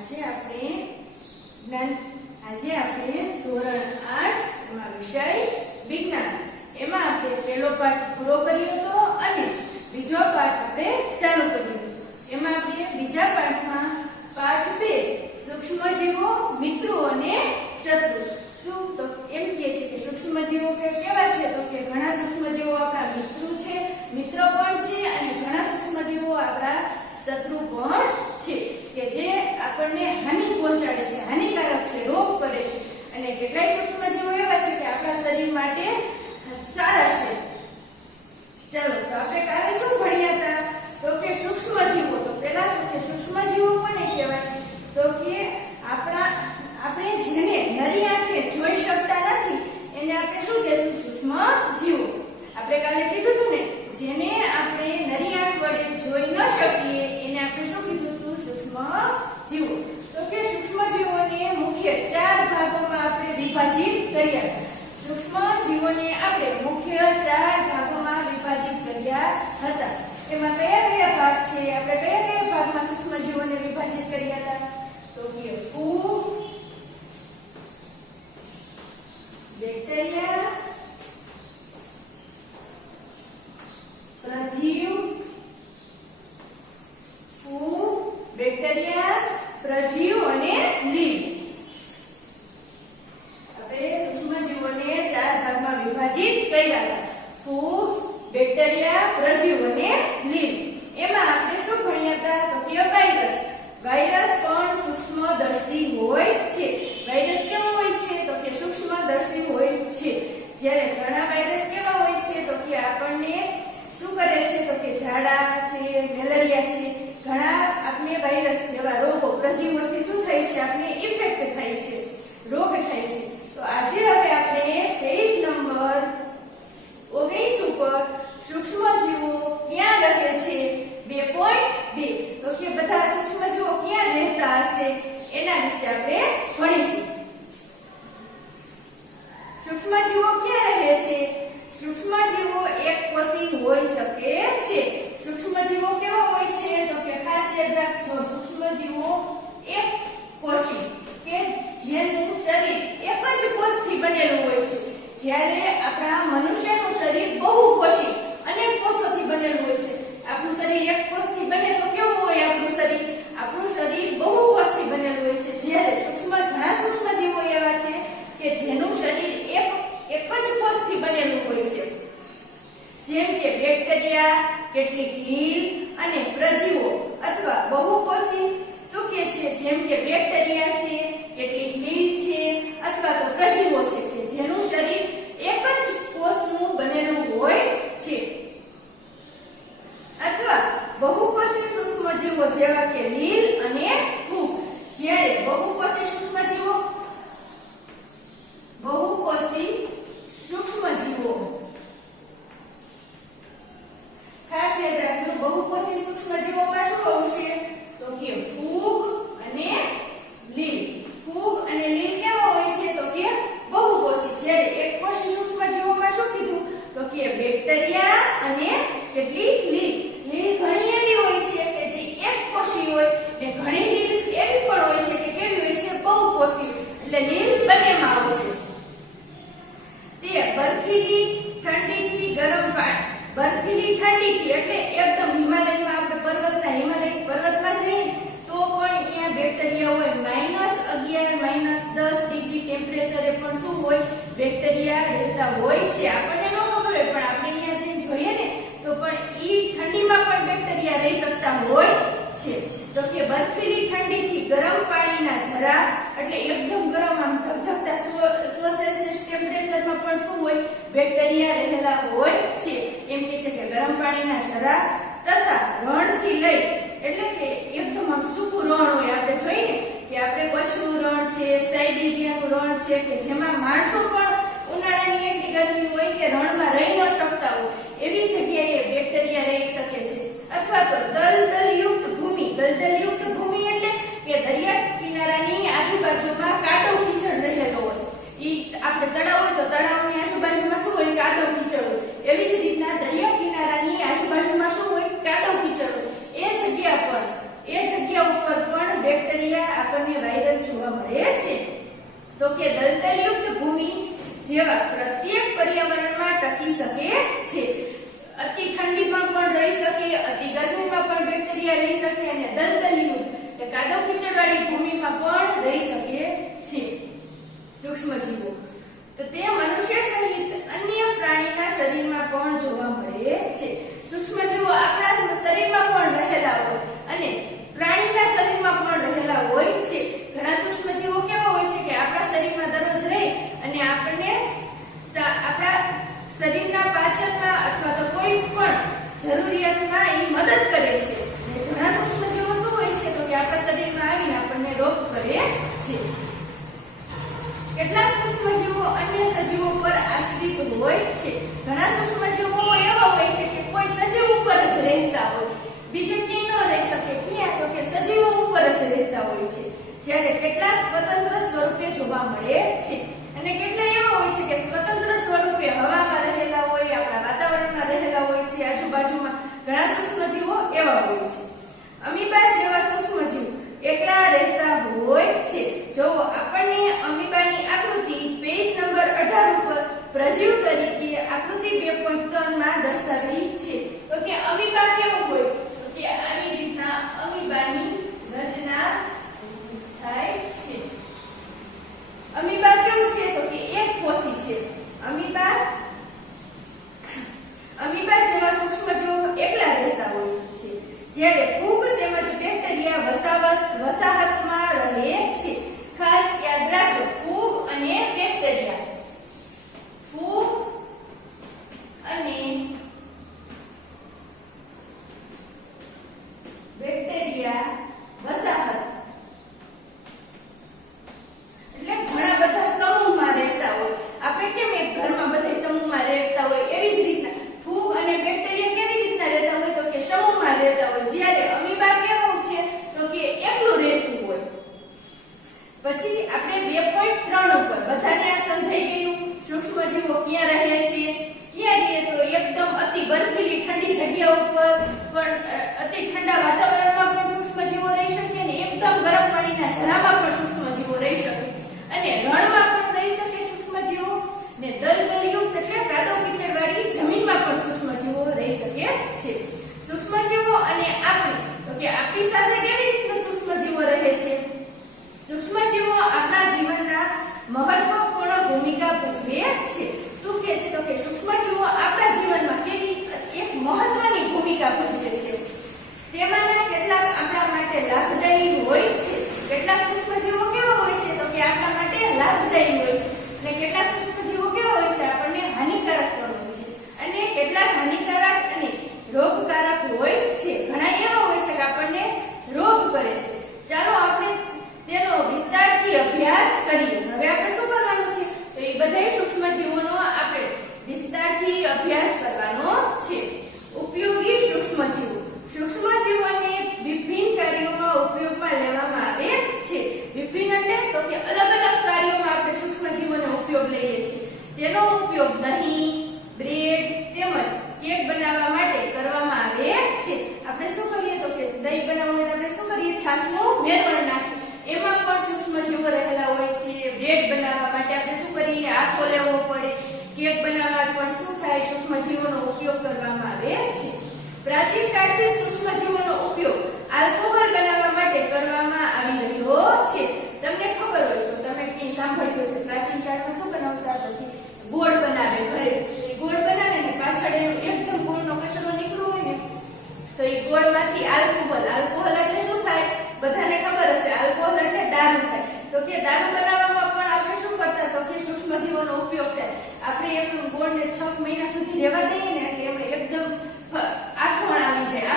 આજે આપણે ધોરણ 8 માં વિષય વિજ્ઞાન એમાં આપણે પહેલો પાઠ પૂરો કર્યો હતો અને બીજો પાઠ આપણે ચાલુ કર્યો હતો. એમાં આપણે બીજા પાઠમાં પાઠ 2 સૂક્ષ્મજીવો મિત્રો અને શત્રુ. શું તો એમ કહે છે કે સૂક્ષ્મજીવો કેવા છે તો કે ઘણા સૂક્ષ્મજીવો આપણા મિત્રો પણ છે અને ઘણા સૂક્ષ્મજીવો આપણા શત્રુ પણ છે કે જે આપણને હાનિ પહોંચાડે છે, હાનિકારક છે, રોગ કરે છે. અને કેટલાય સૂક્ષ્મજીવો એવા છે કે આપણા શરીર માટે સારા છે. ચાલો તો આપણે કાલે શું ભણ્યા હતા તો કે સૂક્ષ્મજીવો. તો પહેલા તો કે સૂક્ષ્મજીવો કોને કહેવાય તો કે આપણે જેને નરી આંખે જોઈ શકતા નથી એને આપણે શું કહેશું? સૂક્ષ્મજીવો. આપણે કાલે કીધું હતું ને જેને આપણે નરી આંખ વડે જોઈ ન શકીએ એને આપણે શું કીધું હતું? સૂક્ષ્મજીવો. તો કે સૂક્ષ્મજીવોને મુખ્ય 4 ભાગોમાં આપણે વિભાજિત કર્યા. સૂક્ષ્મજીવોને આપણે મુખ્ય 4 ભાગોમાં વિભાજિત કર્યા હતા. એમાં કયા કયા ભાગ છે? આપણે કયા કયા ભાગમાં સૂક્ષ્મજીવોને વિભાજિત કર્યા હતા તો કે ફૂગ, બેક્ટેરિયા, પ્રજીવ, ફૂગ, બેક્ટેરિયા, પ્રજીવ અને લીલ. આપણે સૂક્ષ્મજીવોને 4 ભાગમાં વિભાજિત કર્યા હતા. ફૂગ, બેક્ટેરિયા, પ્રજીવ અને લીલ. એમાં આપણે શું ભણ્યા હતા તો કે વાયરસ. વાયરસ પણ સૂક્ષ્મદર્શી હોય છે. વાયરસ કેવો હોય છે તો કે સૂક્ષ્મદર્શી હોય છે. જ્યારે ઘણા વાયરસ કેવા હોય છે તો કે આપણને શું કરે છે તો કે ઝાડા છે, મેલેરિયા છે, ઘણા આપણે વાયરસ જેવા રોગો પ્રજીવોથી શું થાય છે? આપણે ઇફેક્ટ થાય છે, રોગ થાય છે. તો આજે હવે આપણે પેજ નંબર 19 ઉપર સૂક્ષ્મજીવો ક્યાં રહે છે 2.2 તો કે બધા સૂક્ષ્મજીવો ક્યાં રહેતા હશે એના વિશે આપણે ભણીશું. સૂક્ષ્મજીવો ક્યાં રહે છે? સૂક્ષ્મજીવો એકકોષી હોઈ શકે છે. સૂક્ષ્મજીવો કેવા હોય છે તો કે ખાસ યાદ રાખજો, સૂક્ષ્મજીવો એકકોષી કે જેનું શરીર એક જ કોષથી બનેલું હોય છે. જ્યારે આપણા મનુષ્યનું શરીર બહુકોષી અનેક કોષોથી બનેલું હોય છે. આપણું શરીર એક કોષથી બને તો કેવું હોય આપણું શરીર? આપણું શરીર બહુકોષથી બનેલું હોય છે. જ્યારે ઘણા સૂક્ષ્મજીવો એવા છે કે જેનું શરીર એક જ કોષથી બનેલું હોય છે. જેમ કે બેક્ટેરિયા, કેટલીક લીલ અને પ્રજીવો અથવા બહુકોષી શું કે છે જેમ કે બેક્ટેરિયા છે, કેટલીક લીલ છે અથવા તો પ્રજીવો છે કે જેનું શરીર એક જ કોષનું બનેલું હોય છે. અથવા બહુકોષી સૂક્ષ્મજીવો જેવા કે લીલ અને ફૂગ. જ્યારે બહુકોષી સૂક્ષ્મજીવો ખાસ યાદ રાખજો, બહુકોષી સૂક્ષ્મજીવોમાં શું આવશે તો કે ફૂગ અને લીલ. ફૂગ અને લીલ કેવા હોય છે તો કે બહુકોષી. જ્યારે એકકોષી સૂક્ષ્મજીવોમાં શું કીધું તો કે બેક્ટેરિયા અને કેટલી લીલ. લીલ ઘણી એવી હોય છે કે જે એકકોષી હોય ને ઘણી લીલ એવી પણ હોય છે કે કેવી હોય છે? બહુકોષી. એટલે લીલ બંનેમાં આવશે. તે બરફીલી ઠંડીથી ગરમ પાણી, બરફીલી ઠંડીથી એટલે એકદમ હિમાલયમાં આપણે હિમાલય પર્વતમાં જઈએ તો પણ અહીંયા બેક્ટેરિયા હોય. -11 -10 ડિગ્રી ટેમ્પરેચરે પણ શું હોય? બેક્ટેરિયા રહેતા હોય છે. આપણને ન ખબર હોય પણ આપણે અહીંયા જઈને જોઈએ ને તો પણ ઈ ઠંડીમાં પણ બેક્ટેરિયા રહી શકતા હોય છે. તો કે બરફીલી ઠંડીથી ગરમ પાણીના જરા એટલે એકદમ ગરમ આમ ધગધગતા 100 સેલ્સિયસ ટેમ્પરેચરમાં પણ શું હોય? બેક્ટેરિયા રહેલા હોય છે. એમ કે છે કે ગરમ પાણીના જરા તથા રણથી લઈ એટલે કે એકદમ આમ સૂકું રણ હોય. આપણે જોઈએ કે આપણે કચ્છનું રણ છે, સાઇબેરિયાનું રણ છે કે જેમાં માણસો પણ ઉનાળાની એટલી ગરમી હોય કે રણમાં રહી ન શકતા હોય એવી જગ્યાએ બેક્ટેરિયા રહી શકે છે. અથવા તો દલદલયુક્ત ભૂમિ. દલદલયુક્ત ભૂમિ એટલે કે દરિયા કિનારાની આજુબાજુમાં કાદવ કીચડ રહેલો હોય. ઈ આપણે તળાવ હોય તો તળાવની આજુબાજુમાં શું હોય? કાદવ કીચડ હોય. એવી જ રીતના દરિયા કિનારાની આજુબાજુમાં શું હોય? કાદવ કીચડ હોય. એ જગ્યા ઉપર પણ બેક્ટેરિયા જેવા પ્રત્યેક પર્યાવરણમાં ટકી શકે છે. અતિ ઠંડીમાં પણ રહી શકે, અતિ ગરમીમાં પણ બેક્ટેરિયા રહી શકે અને દલદલીયું કે કાદવ કીચડવાળી ભૂમિમાં પણ રહી શકે છે. સૂક્ષ્મજીવો તો તે મનુષ્ય સહિત અન્ય પ્રાણીના શરીરમાં પણ જોવા મળે છે. સૂક્ષ્મજીવો આપણા શરીરમાં પણ રહેલા હોય અને પ્રાણીના શરીરમાં પણ રહેલા હોય છે. ઘણા સૂક્ષ્મજીવો કેવા હોય છે કે આપણા શરીરમાં દરરોજ રહે અને આપણને આપણા શરીરના પાચનમાં અથવા તો કોઈ પણ જરૂરિયાતમાં એ મદદ કરે છે. અને ઘણા સૂક્ષ્મજીવો શું હોય છે તો કે આપણા શરીરમાં આવીને આપણને રોગ કરે છે. કેટલાક સૂક્ષ્મજીવો અન્ય સજીવો પર આશ્રિત હોય છે. ઘણા સૂક્ષ્મજીવો એવા હોય છે કે કોઈ સજીવ ઉપર જ રહેતા હોય, બીજે ક્યાંય ન રહી શકે. ક્યાં તો કે સજીવો ઉપર જ રહેતા હોય છે. જ્યારે કેટલાક સ્વતંત્ર સ્વરૂપે જોવા મળે છે અને કેટલા એવા હોય છે કે સ્વતંત્ર સ્વરૂપે હવામાં રહેલા હોય, આપણા વાતાવરણમાં રહેલા હોય છે, આજુબાજુમાં ઘણા સૂક્ષ્મજીવો એવા હોય છે. અમીબા જેવા સૂક્ષ્મજીવ એકલા રહેતા હોય છે. જો આપણને અમીબાની આકૃતિ પેજ નંબર 18 ઉપર પ્રજીવ તરીકે આકૃતિ 2.3 માં દર્શાવી છે. તો કે અમીબા કેવું હોય તો કે આવી રીતના અમીબાની રચના થાય છે. અમીબા કેવું છે તો કે એક કોષી છે. અમીબા જેવા સૂક્ષ્મજીવો એકલા રહેતા હોય છે. જ્યારે ફૂગ તેમજ બેક્ટેરિયા વસાહતમાં રહે છે. ખાસ યાદ રાખજો, ફૂગ અને બેક્ટેરિયા. ફૂગ અને બેક્ટેરિયા વસાહત એટલે ઘણા બધા સમૂહમાં રહેતા હોય. આપણે કેમ એક ઘરમાં બધા સમૂહમાં રહેતા હોય એવી જ રીતના ફૂગ અને બેક્ટેરિયા કેવી રીતના રહેતા હોય તો કે સમૂહમાં રહેતા હોય. જ્યારે અમીબા કેવું છે તો કે એકલું રહેતું હોય. પછી આપણે 2.3 ઉપર બધાને આ સમજાઈ ગયું. સૂક્ષ્મજીવો ક્યાં રહે છે? ક્યાં રહે તો એકદમ અતિ બરફીલી ઠંડી જગ્યા ઉપર પણ, અતિ ઠંડા વાતાવરણમાં પણ સૂક્ષ્મજીવો રહી શકે અને એકદમ ગરમ પાણીના જરામાં પણ સૂક્ષ્મજીવો રહી શકે અને રણમાં પણ રહી શકે સૂક્ષ્મજીવો ને દલદલયુક્ત એટલે કાદવ કીચડવાળી જમીનમાં પણ સૂક્ષ્મજીવો રહી શકે છે. સૂક્ષ્મજીવો અને આપણે તો કે આપણી સાથે કેવી રીતના સૂક્ષ્મજીવો રહે છે? સૂક્ષ્મજીવો આપણા જીવનના મહત્વપૂર્ણ ભૂમિકા ભજવે છે. શું કહે છે તો કે સૂક્ષ્મજીવો આપણા જીવનમાં કેવી એક મહત્વની ભૂમિકા ભજવે છે. તેમાંના કેટલાક આપણા માટે લાભદાયી હોય છે. કેટલાક સૂક્ષ્મજીવો કેવા હોય છે તો કે આપણા માટે લાભદાયી હોય છે અને કેટલાક સૂક્ષ્મજીવો કેવા હોય છે આપણને હાનિકારક પણ હોય છે અને કેટલાક હાનિકારક અને રોગકારક હોય છે. ઘણા એવા હોય છે કે આપણને રોગ કરે છે. ચાલો આપણે તેનો વિસ્તારથી અભ્યાસ કરીએ. હવે આપણે શું કરવાનું છે તો એ બધા સૂક્ષ્મજીવોનો આપણે વિસ્તારથી અભ્યાસ કરવાનો છે. ઉપયોગી સૂક્ષ્મજીવો. સૂક્ષ્મજીવોને વિભિન્ન કાર્યોમાં ઉપયોગમાં લેવામાં આવે છે. વિભિન્ન એટલે તો કે અલગ અલગ કાર્યોમાં આપણે સૂક્ષ્મજીવોનો ઉપયોગ લઈએ છીએ. તેનો ઉપયોગ દહીં, બ્રેડ તેમજ કેક બનાવવા માટે કરવામાં આવે છે. આપણે શું કરીએ તો કે દહીં બનાવવું હોય તો આપણે શું કરીએ? છાશનું મેળવણ નાખીએ. એમાં પણ સૂક્ષ્મજીવો રહેલા હોય છે. બ્રેડ બનાવવા માટે આપણે શું કરીએ? આથો લેવો પડે. કેક બનાવવા પણ શું થાય? સૂક્ષ્મજીવોનો ઉપયોગ કરવામાં આવે છે. પ્રાચીન કાળથી સૂક્ષ્મજીવોનો ઉપયોગ આલ્કોહોલ બનાવવા માટે કરવામાં આવી રહ્યો છે. તમને ખબર હોય તો તમે ક્યાંય સાંભળ્યું હશે પ્રાચીન કાળમાં શું બનાવતા હતા? ગોળ બનાવે ઘરે. ગોળ બનાવે ને પાછળ એકદમ ગોળનો કચરો નીકળ્યો હોય ને તો એ ગોળમાંથી આલ્કોહોલ એટલે શું થાય? બધાને ખબર હશે, આલ્કોહોલ એટલે દારૂ થાય. તો કે દારૂ બનાવવામાં પણ આપણે શું કરતા તો કે સૂક્ષ્મજીવોનો ઉપયોગ થાય. આપણે એમ ગોળને 6 મહિના સુધી રહેવા દઈએ ને એટલે એમને એકદમ આથો આવી જાય.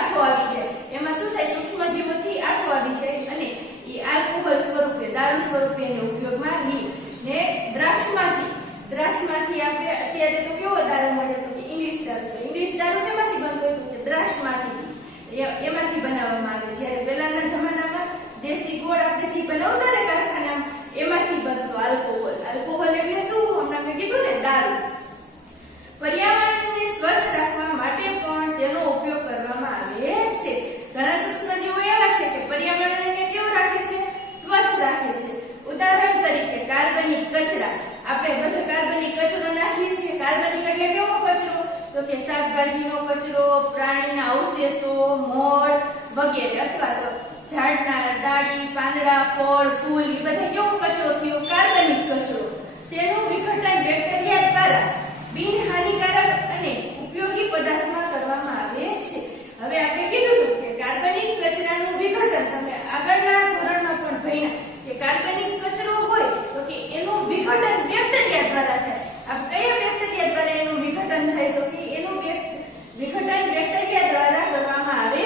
એમાં શું થાય? સૂક્ષ્મજીવોથી આથો આવી જાય અને એ આલ્કોહોલ સ્વરૂપે, દારૂ સ્વરૂપે એને ઉપયોગમાં લઈએ. ને દ્રાક્ષમાંથી આપણે અત્યારે તો કેવો દારૂ મળે તો કે ઇંગ્લિશ દારૂ. તો ઇંગ્લિશ દારૂ શેમાંથી બનતો હોય તો કે દ્રાક્ષમાંથી, એમાંથી બનાવવામાં આવે. જ્યારે પહેલાના જમાનામાં દેશી ગોળ આપણે જે બનાવતા ને કારખાનામાં એમાંથી બનતો આલ્કોહોલ. આલ્કોહોલ એટલે શું? હમણાં મેં કીધું ને, દારૂ. પર્યાવરણને સ્વચ્છ રાખવા માટે પણ તેનો ઉપયોગ કરવામાં આવે છે. ઘણા સૂક્ષ્મજીવો એવા છે કે પર્યાવરણને કેવું રાખે છે? સ્વચ્છ રાખે છે. ઉદાહરણ તરીકે કાર્બનિક કચરા. આપણે બધો કાર્બનિક કચરો કે શાકભાજીનો કચરો, પ્રાણીના અવશેષો, મોળ વગેરે, અથવા તો ઝાડના ડાળી, પાંદડા, ફળ, ફૂલ એ બધા કેવો કચરો થયો? કાર્બનિક કચરો. તેનું વિઘટન બેક્ટેરિયા દ્વારા બિનહાનિકારક અને ઉપયોગી પદાર્થમાં કરવામાં આવે છે. હવે આપણે કીધું હતું કે કાર્બનિક કચરાનું વિઘટન, તમે આગળના ધોરણમાં પણ ભણ્યા કે કાર્બનિક કચરો હોય તો કે એનું વિઘટન બેક્ટેરિયા દ્વારા થાય. આ કયા બેક્ટેરિયા દ્વારા એનું વિઘટન થાય? તો કે એનું વિઘટન બેક્ટેરિયા દ્વારા કરવામાં આવે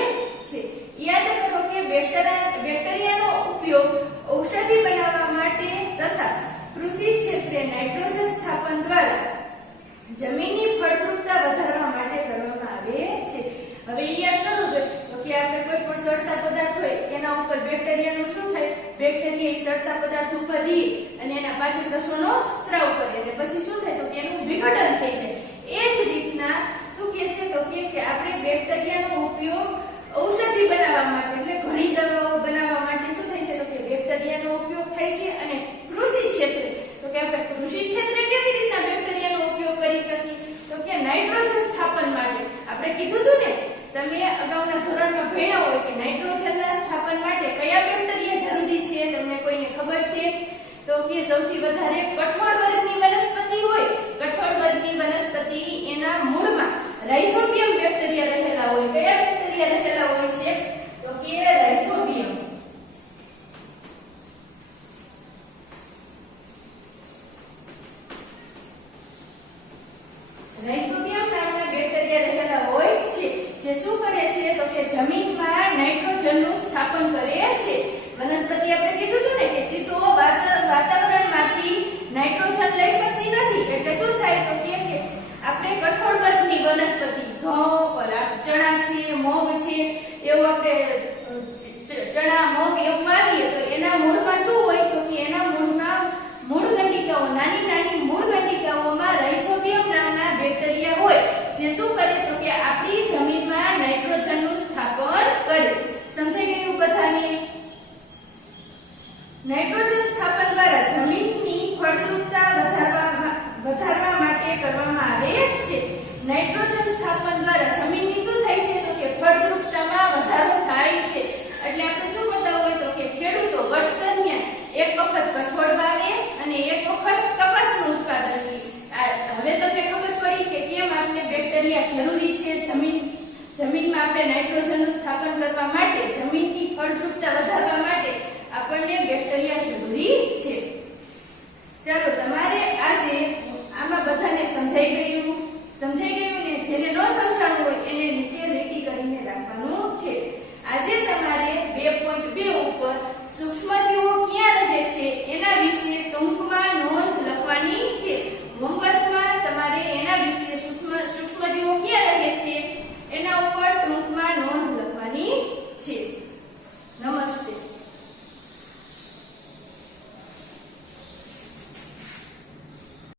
છે. યાદ કરો કે બેક્ટેરિયાનો ઉપયોગ ઔષધિ બનાવવા માટે તથા કૃષિ ક્ષેત્રે નાઇટ્રોજન સ્થાપન દ્વારા જમીનની ફળદ્રુપતા વધારવા માટે કરવામાં આવે છે. હવે યાદ કરવું જોઈએ તો કે આપણે કોઈ પણ સડતા પદાર્થ હોય એના ઉપર બેક્ટેરિયાનું શું થાય? બેક્ટેરિયા એ સડતા પદાર્થ ઉપર રહી અને એના પાચકરસોનો સ્ત્રાવ કરે અને પછી શું થાય? તો કે એનું વિઘટન થઈ જાય. એ જ રીતના શું કહે છે? તો કે આપણે બેક્ટેરિયાનો ઉપયોગ ઔષધિ બનાવવા માટે, એટલે ઘણી દવાઓ બનાવવા માટે શું થાય છે? તો કે બેક્ટેરિયાનો ઉપયોગ થાય છે. અને કૃષિ ક્ષેત્રે તો કે આપણે કૃષિ ક્ષેત્રે કેવી રીતના બેક્ટેરિયાનો ઉપયોગ કરી શકીએ? તો કે નાઇટ્રોજન સ્થાપન માટે. આપણે કીધું હતું ને, તમે અગાઉના ધોરણમાં ભણ્યા હોય કે નાઇટ્રોજનના સ્થાપન માટે કયા બેક્ટેરિયા જરૂરી છે? તમને કોઈને ખબર છે? તો કે સૌથી વધારે કઠોળ વર્ગની વનસ્પતિ હોય, કઠોળ વર્ગની વનસ્પતિ એના મૂળમાં રાઇઝોબિયમ બેક્ટેરિયા રહેલા હોય. કયા બેક્ટેરિયા રહેલા હોય છે? તો કે રાઇઝોબિયમ. રાઇઝોબિયમ નામના બેક્ટેરિયા રહેલા હોય છે, જે શું કરે છે? તો કે જમીનમાં નાઇટ્રોજનનું સ્થાપન કરે છે. વનસ્પતિ આપણે કીધું હતું ને કે સીધો વાતાવરણમાંથી નાઇટ્રોજન લઈ શકતી નથી. એટલે શું થાય? તો કે આપણે કઠોળ વર્ગની વનસ્પતિ, ઘઉં, ચણા છે, મગ છે, એવું આપણે ચણા, મગ એવું વાવીએ તો એના મૂળમાં શું હોય? તો કે એના મૂળમાં મૂળ ગંડિકાઓ, નાની નાની મૂળ ગંડિકાઓમાં રાઇઝોબિયમ નામના બેક્ટેરિયા હોય, જે શું કરે? તો કે આપણી જમીનમાં નાઇટ્રોજનનું સ્થાપન કરે. સમજાઈ ગયું બધાને? નાઇટ્રોજન સ્થાપન દ્વારા જમીનની ફળદ્રુપતા વધારવા માટે કરવામાં આવે છે. નાઇટ્રોજન સ્થાપન દ્વારા જમીનની શું થાય છે? તો કે ફળદ્રુપતામાં વધારો થાય છે. એટલે આપણે શું કરતા હોય? તો કે ખેડૂતો વર્ષ દરમિયાન એક વખત કઠોળ વાવે અને એક વખત કપાસનું ઉત્પાદન કરે. હવે તમને ખબર પડી કે કેમ આપણે બેક્ટેરિયા જરૂરી છે જમીનમાં આપણે નાઇટ્રોજનનું સ્થાપન કરવા માટે, જમીનની ફળદ્રુપતા વધારવા માટે આપણને બેક્ટેરિયા જરૂરી